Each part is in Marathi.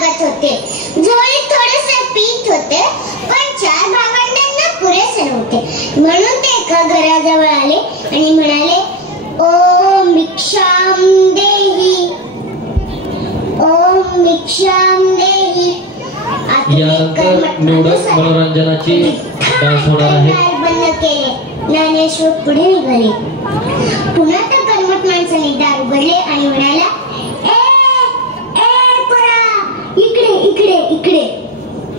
मागत होते. झोळीत थोडेसे पीठ होते, पण 4 भावंडांना पुरेसे नव्हते. म्हणून ते एका घराजवळ आले आणि म्हणाले, ओम भिक्षाम देही, ओम भिक्षाम देही. निवडक मनोरंजनाची डान्स होणार आहे. बंद केले. ज्ञानेश्वर पुढे निघाले. पुन्हा त्या कर्मठ माणसाने दार उघडले आणि म्हणाला, ए पोरा, इकडे इकडे इकडे.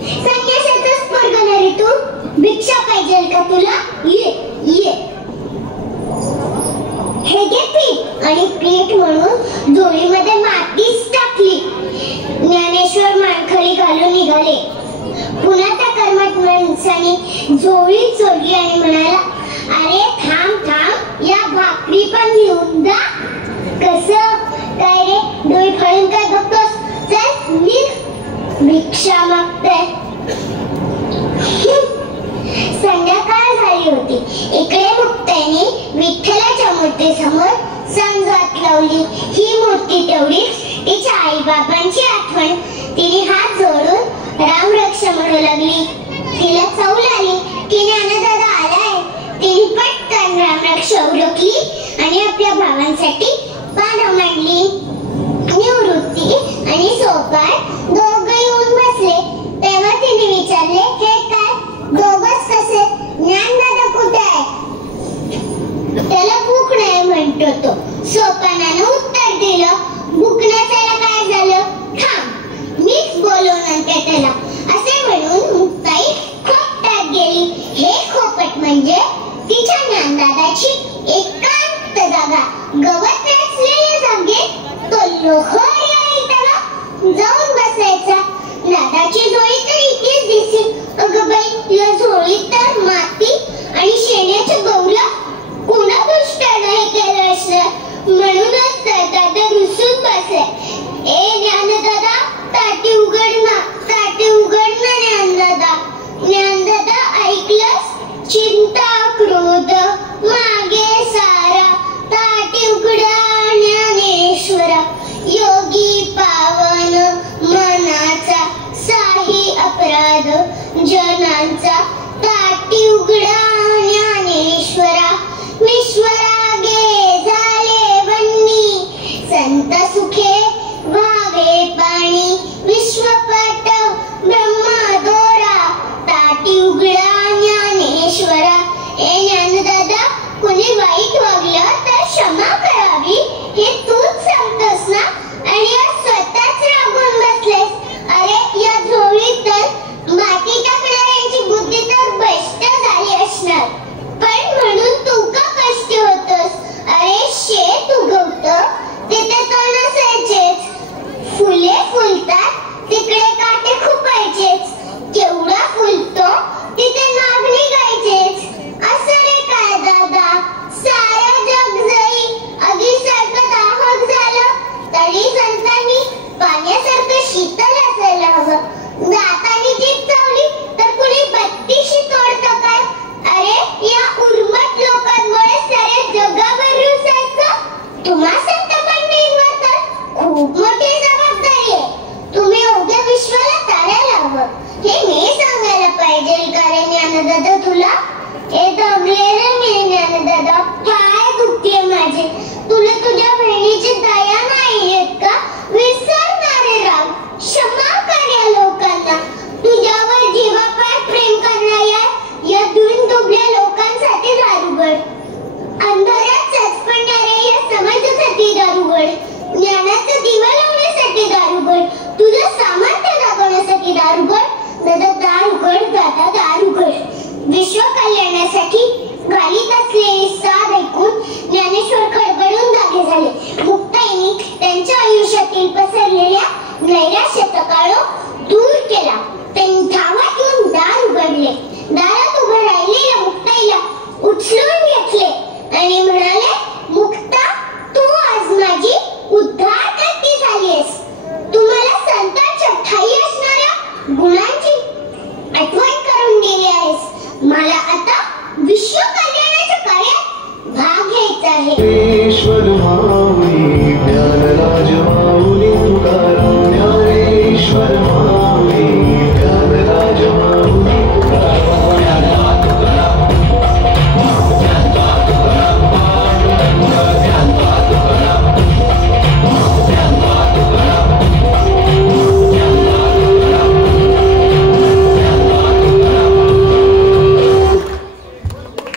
संन्यासाचाच पोरगा ना रे तू? भिक्षा पाहिजे का तुला? ये ये. हे घे पीठ. आणि पीठ म्हणून झोळीमध्ये मातीच टाकली. ज्ञानेश्वर मानखाली घालून निघाले. पुन्हा त्या कर्मठ माणसाने झोळी चोरली आणि म्हणाला, अरे थांब थांब, या भाकरी पण घेऊन जा. कसं काय रे, डोळे फाडून काय बघतोस? चल निघ, भिक्षा मागतोय. संध्याकाळ झाली होती. इकडे मुक्ताईने विठ्ठलाच्या मूर्तीसमोर संगत लावली. ही मूर्ती तेवढीच तिच्या आई बाबांची आठवण. तिने हात जोडून राम रक्षा म्हणू लागली. तिला चौल आली की ज्ञानदादा आलाय. तिने पटकन राम रक्षा उरकली आणि आपल्या भावांसाठी पानं मांडली. निवृत्ती आणि सोपान दोघं येऊन बसले. तेव्हा तिने विचारले, हे काय दोघच कसे? ज्ञानदादा कुठे आहे? त्याला भूक नाही म्हणतो तो. सोपानानं उत्तर दिलं, भूक नसायला काय झालं? थांब, मीच बोलवणार त्याला. असे म्हणून मुक्ताई खोपटात गेली. हे खोपट म्हणजे तिच्या ज्ञानदादाची एकांत जागा. गवत नसलेल्या जागेत तो लोहरी त्याला जाऊन बसायचा. दादाची झोळी तर इथेच दिसे. अगं बाई, या झोळीत तर माती आणि शेण्याचे गौरव कोणा दुष्टानं हे केलं असणार. म्हणूनच दादा रुसून बसले. ए ज्ञानदादा, ताटी उघड ना, ताटी उघड ना ज्ञानदादा. ज्ञानदादा ऐकलंस? चिंता क्रोध मागे सारा, ताटी उघडा ज्ञानेश्वरा. योगी पावन मनाचा, साही अपराध जनांचा. ताटी उघडा ज्ञानेश्वरा. विश्वरागे झाले वन्नी, संत सुखे व्हावे पाणी. विश्वपट ब्रह्मदोरा, ताटी उघडा ज्ञानेश्वरा. ए ज्ञानदादा, कोणी वाईट वागलं तर क्षमा करावी हे तूच सांगतोस ना, आणि स्वतःच रागून बसलेस. अरे या झोळीत तर माती टाकणाऱ्यांची बुद्धी तर भ्रष्ट झाली असणार, पण म्हणून तू का कष्ट होतोस? अरे शेत उगवतं तिथे तो नसायचेच. फुले फुलतात तिकडे काटे खुपायचेच. केवढा फुलतो तिथे नाग निघायचेच. असं रे काय दादा, सारं जग जरी अग्नीसारखं दाहक झालं तरी संतांनी पाण्यासारखं शीतल असायला हवं. दातांनी जीभ चावली तर कुणी बत्तीशी तोडतं काय? अरे या उर्मट लोकांमुळे सारे जगावर रुसायचं. तुम्हा संत पंडितवर तर खूप मोठी जबाबदारी आहे. तुम्ही उद्या विश्वाला तारायला हवं हे मी सांगायला पाहिजे का रे ज्ञानदादा तुला? हे दमले रे मी ज्ञानदादा, पाय दुखते माझे.